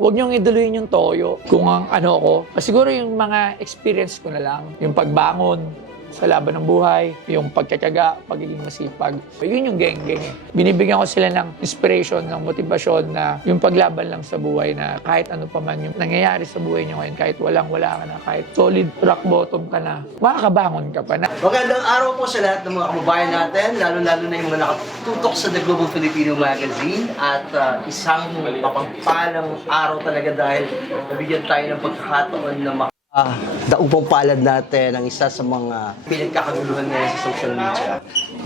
Huwag niyong iduluyin yung toyo kung ang ano ko. Siguro yung mga experience ko na lang, yung pagbangon sa laban ng buhay, yung pagtsatsaga, pagiging masipag. Yun yung geng-geng. eh. Binibigyan ko sila ng inspiration, ng motivasyon na yung paglaban lang sa buhay na kahit ano pa man yung nangyayari sa buhay niyo ngayon, kahit walang-wala ka na, kahit solid rock bottom ka na, makakabangon ka pa na. Magandang araw po sa lahat ng mga kababayan natin, lalo-lalo na yung mga nakatutok sa The Global Filipino Magazine at ah, isang mapagpalang araw talaga dahil nabigyan tayo ng pagkakataon na mak- Ah, daupang palad natin ang isa sa mga pinagkakaguluhan ngayon sa social media.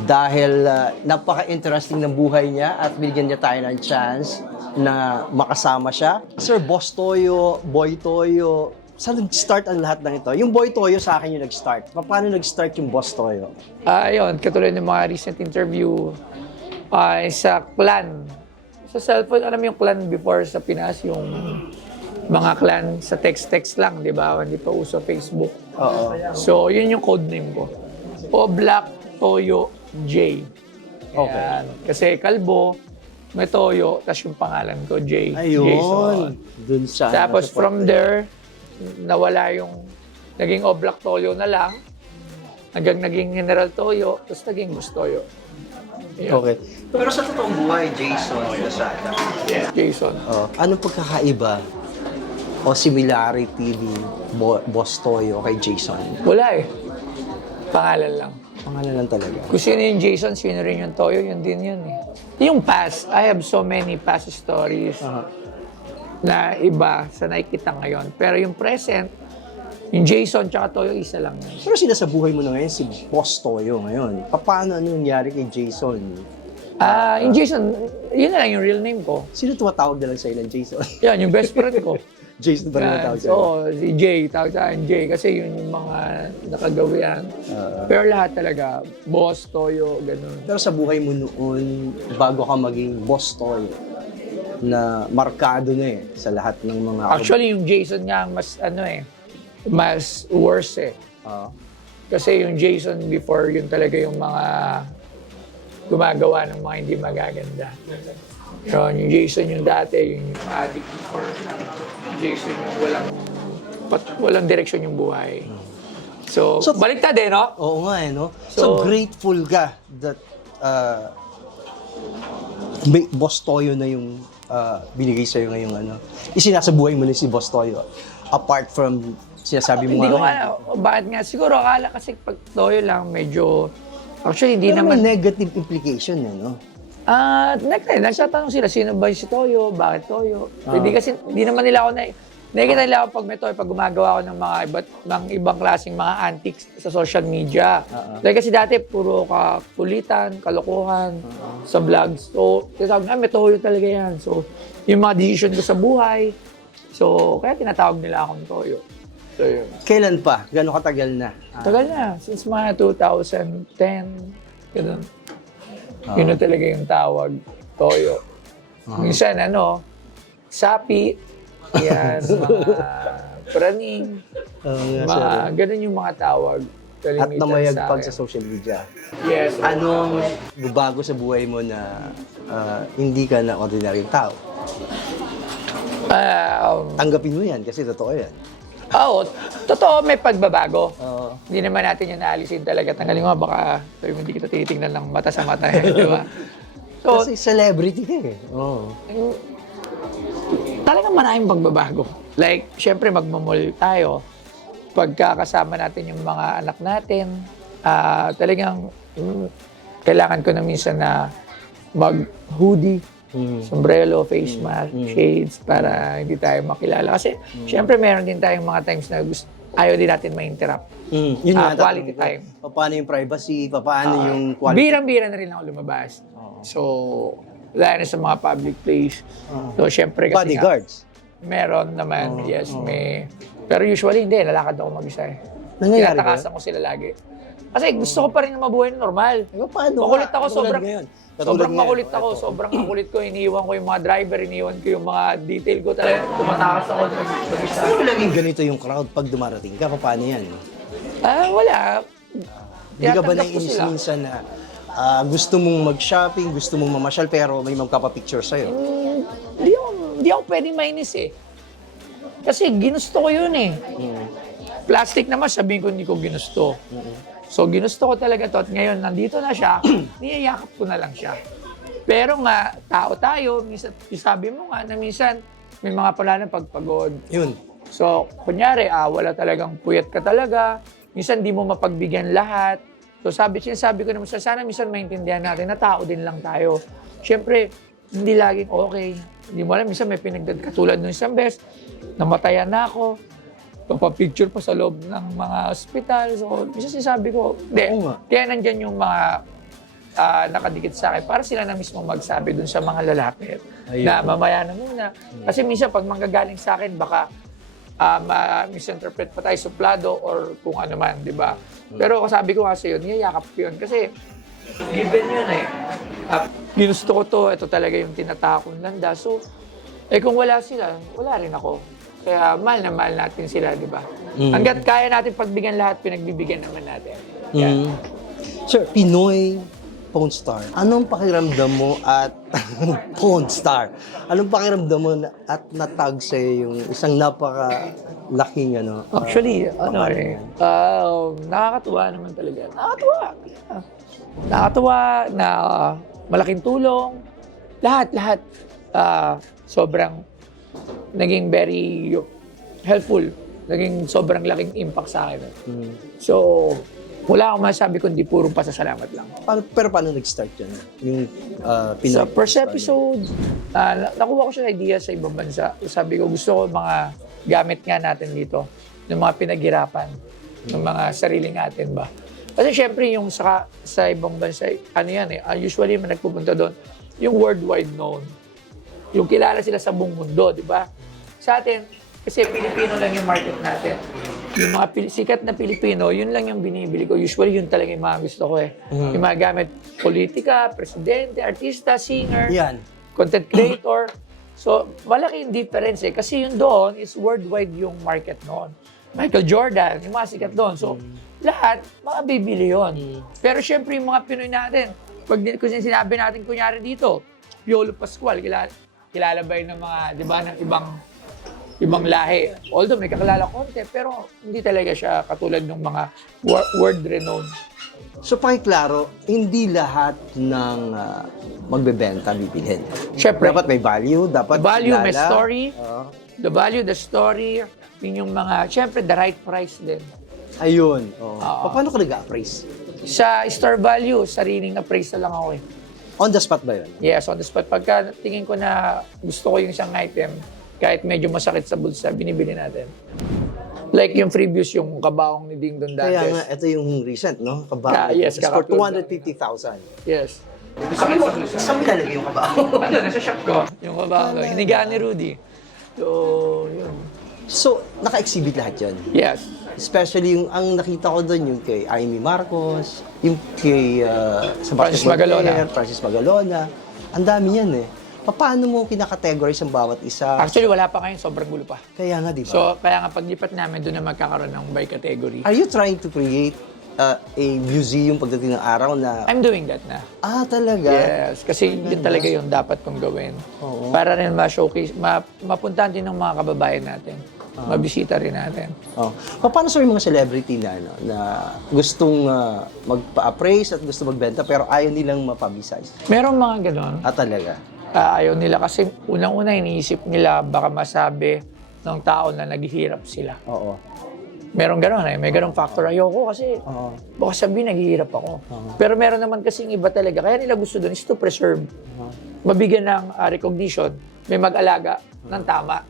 Dahil ah, napaka-interesting ng buhay niya at binigyan niya tayo ng chance na makasama siya. Sir Boss Toyo, Boy Toyo, saan nag-start ang lahat ng ito? Yung Boy Toyo sa akin yung nag-start. Pa- Paano nag-start yung Boss Toyo? Ah, yun, katulad ng mga recent interview ah, sa clan. Sa cellphone, alam mo yung clan before sa Pinas, yung mga clan sa text-text lang, di ba? Hindi pa uso Facebook. Oo. So, yun yung code name ko. O Black Toyo J. Okay. Yan. Kasi kalbo, may Toyo, tapos yung pangalan ko, J. Ayun. Jason. Dun sa... Tapos sa- from there, nawala yung naging Oblak Toyo na lang, hanggang naging General Toyo, tapos naging Gus Toyo. Yun. Okay. Pero sa totoong buhay, Jason Lasada, Yeah. Jason. oh, anong pagkakaiba o similarity ni Bo- Boss Toyo kay Jason? Wala eh. Pangalan lang. Pangalan lang talaga. Kung sino yung Jason, sino rin yung Toyo, yun din yun eh. Yung past, I have so many past stories na iba sa nakikita ngayon. Pero yung present, yung Jason tsaka Toyo, isa lang yun. Pero sila sa buhay mo na ngayon, si Boss Toyo ngayon. Pa- Paano ano nangyari kay Jason? Ah, yung Jason, yun na lang yung real name ko. Sino tumatawag na lang sa ilang Jason? Yan, yung best friend ko. Jason pa rin ang Yan. tawag sa'yo? Oo, si Jay, tawag sa akin Jay kasi yun yung mga nakagawian. Pero lahat talaga, boss, toyo, ganun. Pero sa buhay mo noon, bago ka maging Boss Toyo, na markado na eh sa lahat ng mga... Actually, yung Jason nga mas ano eh, mas worse eh. Ah. Kasi yung Jason before, yun talaga yung mga gumagawa ng mga hindi magaganda. Yun, yung Jason yung dati, yun yung addict before. Jason yung walang, pat, walang direksyon yung buhay. So, So- baliktad eh, no? Oo nga eh, no? So, So- grateful ka that uh, may Boss Toyo na yung uh, binigay sa'yo ngayong ano. Isinasabuhay mo na si Boss Toyo. Apart from sinasabi mo Hindi ko nga. bakit nga, siguro akala kasi pag toyo lang, medyo, actually hindi Pero may naman, negative implication eh, no? Ah, next time, nasa tanong sila, sino ba si Toyo, bakit Toyo? Hindi kasi, hindi naman nila ako na, nakikita nila ako pag may Toyo, pag gumagawa ako ng mga iba't, ng ibang klaseng mga antics sa social media. Dahil kasi dati, puro ka kulitan, kalokohan, sa vlogs. So, tinatawag na, may Toyo talaga yan. So, yung mga decision ko sa buhay, so, kaya tinatawag nila akong Toyo. So, yun. Kailan pa? Gano'ng katagal na? Ah, Tagal na, since mga 2010, ganun. Yun na talaga yung tawag, toyo. Minsan, ano, sapi, yan, mga praning, Oo nga, sir. mga, ganun yung mga tawag. At kalimitan namayagpag akin. sa social media. Yes. Anong bago sa buhay mo na ah, hindi ka na ordinaryong tao? Ah, um, Tanggapin mo yan kasi totoo yan. Oo, totoo, may pagbabago. Oo. Hindi naman natin yung naalisin talaga. Tanggalin mo, baka sabi mo, hindi kita tinitingnan ng mata sa mata. eh, di ba? So, Kasi celebrity ka eh. Oo. talagang maraming pagbabago. Like, syempre magmamall tayo. Pagkakasama natin yung mga anak natin, ah talagang mm, kailangan ko na minsan na mag-hoodie, Mm. sombrero, face mask, shades para hindi tayo makilala. Kasi syempre meron din tayong mga times na gusto, ayaw din natin ma-interrupt. Mm, yun Ah, nga, quality tatanungin ko. time. Paano yung privacy? Paano Ah, yung quality? Birang-bira na rin ako lumabas. So, lalo na sa mga public place. So, syempre kasi nga, Bodyguards. Meron naman, yes, may... Pero usually hindi, lalakad ako mag-isa eh. Nangyayari ba ko sila lagi. Kasi gusto ko pa rin na mabuhay na normal. Eh, paano? Makulit ako, Katulad sobrang, ngayon. Katulad sobrang ngayon, makulit ako, ito. sobrang makulit ko. Iniiwan ko yung mga driver, iniiwan ko yung mga detail ko. Talaga, tumatakas ako mag- mag-isa. Laging ganito yung crowd pag dumarating ka, paano yan? Ah, wala. Hindi ka ba Tinatanggap ko naiinis sila. minsan na ah, gusto mong mag-shopping, gusto mong mamasyal, pero may magpapapicture sa'yo? Mm, Hindi ako, hindi ako pwedeng mainis eh. Kasi ginusto ko yun eh. Plastic naman, sabihin ko hindi ko ginusto. So ginusto ko talaga to at ngayon nandito na siya, niyayakap ko na lang siya. Pero nga, tao tayo, minsan, sabi mo nga na minsan may mga pala ng pagpagod. Yun. So, kunyari, ah, wala talagang puyat ka talaga. Minsan, di mo mapagbigyan lahat. So, sabi, sinasabi ko naman, sa- sana minsan maintindihan natin na tao din lang tayo. Siyempre, hindi laging okay. Hindi mo alam, minsan may pinagdad katulad nung isang beses, namatayan na ako. Papapicture pa sa loob ng mga ospital. So, minsan sinasabi ko, hindi. Oo nga. Kaya nandyan yung mga ah, nakadikit sa akin para sila na mismo magsabi dun sa mga lalapit Ayun. na mamaya na muna. Kasi minsan pag manggagaling sa akin, baka ah, ma-misinterpret pa tayo suplado or kung ano man, di ba? Pero sabi ko nga sa yun, niyayakap ko yun. Kasi given yun eh. Ah, ginusto ko to, ito talaga yung tinatahak kong landa. So, eh kung wala sila, wala rin ako. Kaya mahal na mahal natin sila, di ba? Mm. Hanggat kaya natin pagbigyan lahat, pinagbibigyan naman natin. Yan. Mm. Sir, Pinoy porn star. Anong pakiramdam mo at porn star? Anong pakiramdam mo na, at natag sa yung isang napaka laking ano? ah, Actually, ano eh, uh, nakakatuwa naman talaga. Nakakatuwa. Nakakatuwa na ah, malaking tulong. Lahat, lahat. Ah, sobrang naging very helpful. Naging sobrang laking impact sa akin. mm. So, wala akong masabi kundi purong pasasalamat lang. Paano, pero paano nag-start yun? Yung Pinoy Sa first episode, na- nakuha ko siya idea sa ibang bansa. Sabi ko, gusto ko mga gamit nga natin dito, ng mga pinaghirapan, ng mga sarili natin ba. Kasi syempre yung sa, sa ibang bansa, ano yan eh, usually man nagpupunta doon, yung worldwide known. Yung kilala sila sa buong mundo, di ba? Sa atin, kasi Pilipino lang yung market natin. Yung mga Pil- sikat na Pilipino, yun lang yung binibili ko. Usually, yun talaga yung mga gusto ko eh. Yung mga gamit, politika, presidente, artista, singer, Yan. content creator. So, malaki yung difference eh. Kasi yung doon is worldwide yung market noon. Michael Jordan, yung mga sikat doon. So, lahat, mga bibili yun. Pero syempre, yung mga Pinoy natin, pag din- kung sinabi natin, kunyari dito, Piolo Pascual, kilala, kilala ba yun ng mga, di ba, ng ibang ibang lahi. Although may kakilala konti, pero hindi talaga siya katulad ng mga wor- world renowned. So pakiklaro, hindi lahat ng ah, magbebenta bibilhin. Syempre, Dapat may value, dapat The value, may kilala. story. Oo. the value, the story, yun yung mga, syempre, the right price din. ayun. Oo. Oo. Paano ka nag-appraise? Sa store value, sariling appraisal lang ako eh. On the spot ba yun? Yes, on the spot. Pagka tingin ko na gusto ko yung isang item, kahit medyo masakit sa bulsa, binibili natin. Like yung previous, yung kabaong ni Ding Don Kaya nga, Dantes. ito yung recent, no? Ka- Kabaho. yes, It's for kakatulad. 250,000. Yes. Saan mo, saan mo ilalagay yung kabaho? Ano, nasa shop ko. Yung kabaong, hinigaan ni Rudy. So, yun. So, naka-exhibit lahat yun. Yes. Especially yung ang nakita ko doon yung kay Amy Marcos, yung kay uh, Francis Sebastian Magalona. Montero, Francis Magalona. Ang dami yan eh. Paano mo kinakategorize ang bawat isa? Actually, wala pa ngayon. Sobrang gulo pa. Kaya nga, di ba? So, kaya nga paglipat namin, doon na magkakaroon ng by category. Are you trying to create uh, a museum pagdating ng araw na, I'm doing that na. ah, talaga? Yes, kasi yun talaga yung dapat kong gawin. Oo. Para rin ma-showcase, ma mapuntahan din ng mga kababayan natin. Mabisita rin natin. Oh. Pa- Paano sa mga celebrity na, ano, na gustong uh, magpa-appraise at gusto magbenta pero ayaw nilang mapabisize? Meron mga ganon. Ah, talaga? Ah, ayaw nila kasi unang-una iniisip nila baka masabi ng tao na naghihirap sila. Oo. Meron ganon eh. May ganon factor. Ayoko kasi Oo. baka sabihin naghihirap ako. Pero meron naman kasing iba talaga. Kaya nila gusto doon is to preserve. Mabigyan ng ah, recognition. May mag-alaga ng tama.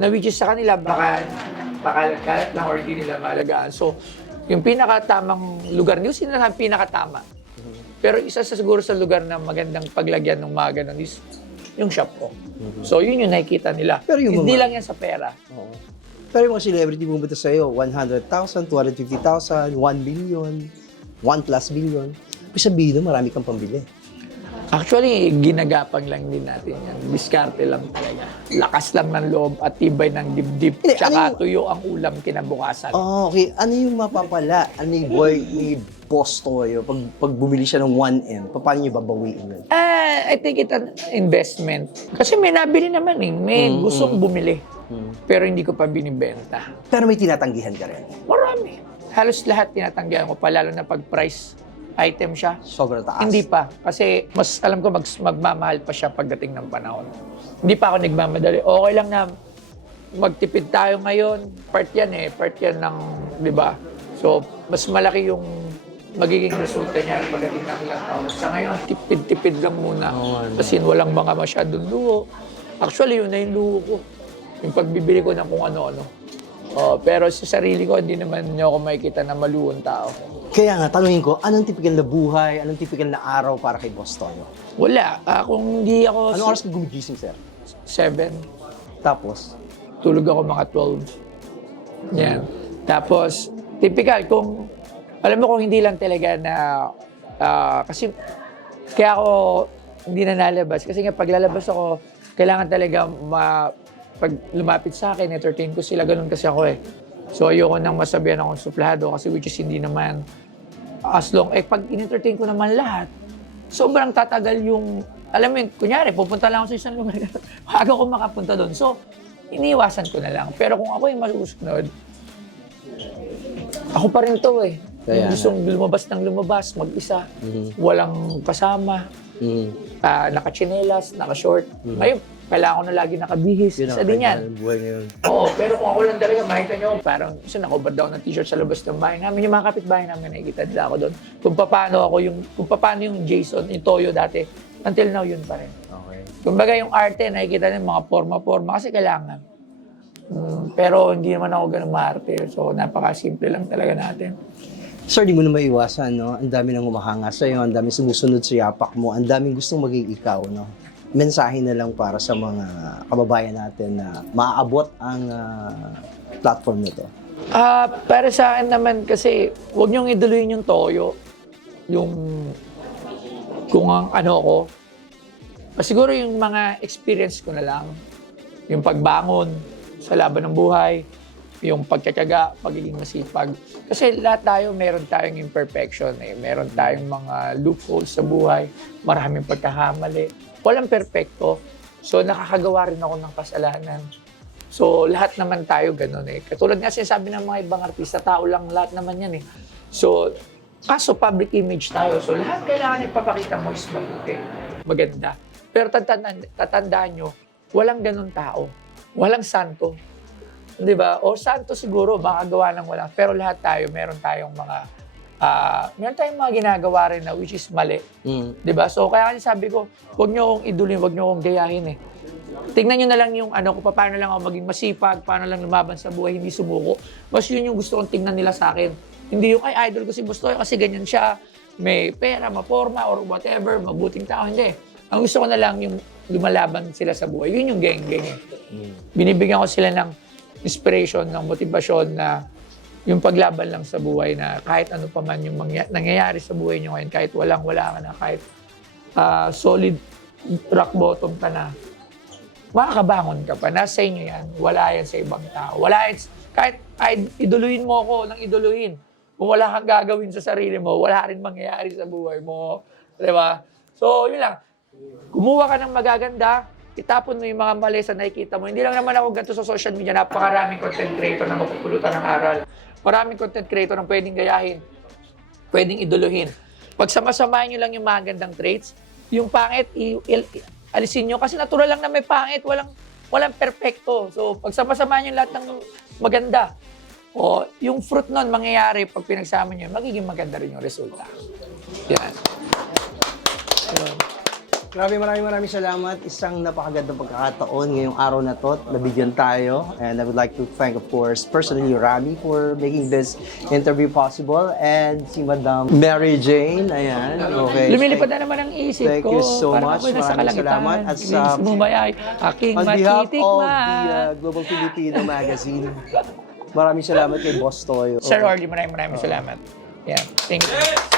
Na which is sa kanila baka pakalat-kalat lang or hindi nila maalagaan. So, yung pinakatamang lugar, yung sinasabi pinakatama. Pero isa sa siguro sa lugar na magandang paglagyan ng mga ganun is yung shop ko. So, yun yung nakikita nila. Pero yung hindi mga- lang yan sa pera. Oo. Pero yung mga celebrity pumunta sa'yo, 100,000, 250,000, 1 million, 1 plus billion. Ibig sabihin nun, marami kang pambili. Actually, ginagapang lang din natin yan. Diskarte lang talaga. Lakas lang ng loob at tibay ng dibdib. Hindi, Tsaka ano yung- tuyo ang ulam kinabukasan. Oh, okay. Ano yung mapapala? Ano yung boy, ni Boss Toyo, pag, pag bumili siya ng 1M, paano niyo babawiin yun? Ah, I think it's an investment. Kasi may nabili naman eh. May gustong bumili. Pero hindi ko pa binibenta. Pero may tinatanggihan ka rin. Marami. Halos lahat tinatanggihan ko pa, lalo na pag price item siya. Sobrang taas. Hindi pa. Kasi mas alam ko mag, magmamahal pa siya pagdating ng panahon. Hindi pa ako nagmamadali. Okay lang na magtipid tayo ngayon. Part yan eh. Part yan ng, di ba? So, mas malaki yung magiging resulta niya pagdating ng ilang taon. Sa ngayon, tipid-tipid lang muna. Ano. Kasi walang mga masyadong luho. Actually, yun na yung luho ko. Yung pagbibili ko ng kung ano-ano. Oh, pero sa sarili ko, hindi naman niyo ako makikita na maluhong tao. Kaya nga, tanungin ko, anong typical na buhay, anong typical na araw para kay Boss Toyo? Wala. Ah, kung hindi ako Anong oras ka gumigising, sir? 7, Tapos, tulog ako mga 12. Yan. Tapos, typical, kung, alam mo kung hindi lang talaga na, ah, kasi, kaya ako hindi na nalabas. Kasi nga, pag lalabas ako, kailangan talaga ma, pag lumapit sa akin, entertain ko sila, ganun kasi ako eh. So, ayoko nang masabihan akong suplado kasi which is hindi naman as long, eh, pag in-entertain ko naman lahat, sobrang tatagal yung, alam mo yun, kunyari, pupunta lang ako sa isang lugar, bago ako makapunta doon. So, iniiwasan ko na lang. Pero kung ako yung masusunod, ako pa rin to eh. Kaya Yung gustong lumabas ng lumabas, mag-isa, walang kasama, mm, ah, naka-chinelas, naka-short. Ngayon, kailangan ko na lagi nakabihis. yun Isa ang din yan. kanya- buhay ngayon. Oo, pero kung ako lang talaga, makita nyo, parang isa nakubad daw ng t-shirt sa labas ng bahay namin. Yung mga kapitbahay namin, nakikita nila ako doon. Kung paano ako, yung, kung paano yung Jason, yung Toyo dati, until now, yun pa rin. Okay. Kumbaga yung arte, nakikita nyo, mga forma-forma, kasi kailangan. Mm, pero hindi naman ako ganun maarte. So, napaka-simple lang talaga natin. Sir, di mo na maiwasan, no? Ang dami nang humahanga sa'yo, ang dami sumusunod sa yapak mo, ang daming gustong maging ikaw, no? Mensahe na lang para sa mga kababayan natin na maaabot ang ah, platform na to. Ah, para sa akin naman kasi, huwag niyong iduluyin yung toyo. Yung kung ang ano ko. Ah, Siguro yung mga experience ko na lang. Yung pagbangon sa laban ng buhay, yung pagkatyaga, pagiging masipag. Kasi lahat tayo, meron tayong imperfection. Eh. Meron tayong mga loopholes sa buhay, maraming pagkakamali. Walang perfecto. So nakakagawa rin ako ng kasalanan. So, lahat naman tayo ganun eh. Katulad nga sinasabi ng mga ibang artista, tao lang lahat naman yan eh. So, kaso public image tayo. So, lahat kailangan ipapakita mo is mabuti. Maganda. Pero tatandaan, tatandaan nyo, walang ganun tao. Walang santo. Di ba? O santo siguro, makagawa ng wala. Pero lahat tayo, meron tayong mga, ah, meron tayong mga ginagawa rin na which is mali. Mm. 'Di ba? So kaya kasi sabi ko, huwag niyo akong idulin, huwag niyo akong gayahin eh. Tingnan niyo na lang yung ano ko, paano lang ako maging masipag, paano lang lumaban sa buhay, hindi sumuko. Mas yun yung gusto kong tingnan nila sa akin. Hindi yung, ay, idol ko si Bustoy kasi ganyan siya, may pera, maporma, or whatever, mabuting tao. Hindi. Ang gusto ko na lang yung lumalaban sila sa buhay. Yun yung geng-geng eh. Binibigyan ko sila ng inspiration, ng motivasyon na yung paglaban lang sa buhay na kahit ano pa man yung nangyayari sa buhay nyo ngayon, kahit walang-wala ka na, kahit ah, solid rock bottom ka na, makakabangon ka pa. Nasa inyo yan. Wala yan sa ibang tao. Wala yan, kahit, kahit iduluhin mo ako ng iduluhin, kung wala kang gagawin sa sarili mo, wala rin mangyayari sa buhay mo. Di ba? So, yun lang. Kumuha ka ng magaganda, itapon mo yung mga mali sa nakikita mo. Hindi lang naman ako ganito sa social media. Napakaraming content creator na mapupulutan ng aral. Maraming content creator na pwedeng gayahin, pwedeng iduluhin. Pag samasamahin nyo lang yung mga gandang traits, yung pangit, i- il- alisin nyo. Kasi natural lang na may pangit, walang, walang perfecto. So, pag samasamahin nyo lahat ng maganda, o yung fruit nun mangyayari pag pinagsama nyo, magiging maganda rin yung resulta. Yan. Grabe, maraming maraming salamat. Isang napakagandang pagkakataon ngayong araw na to. Nabigyan tayo. And I would like to thank, of course, personally Rami for making this interview possible. And si Madam Mary Jane. Ayan. Okay. Lumilipad na naman ang isip Thank ko. you so Parang much. Maraming salamat. At sa- Please bumayay, aking On behalf of the uh, Global Filipino Magazine, maraming salamat kay Boss Toyo. Sir Orly, maraming maraming salamat. Yeah, thank you.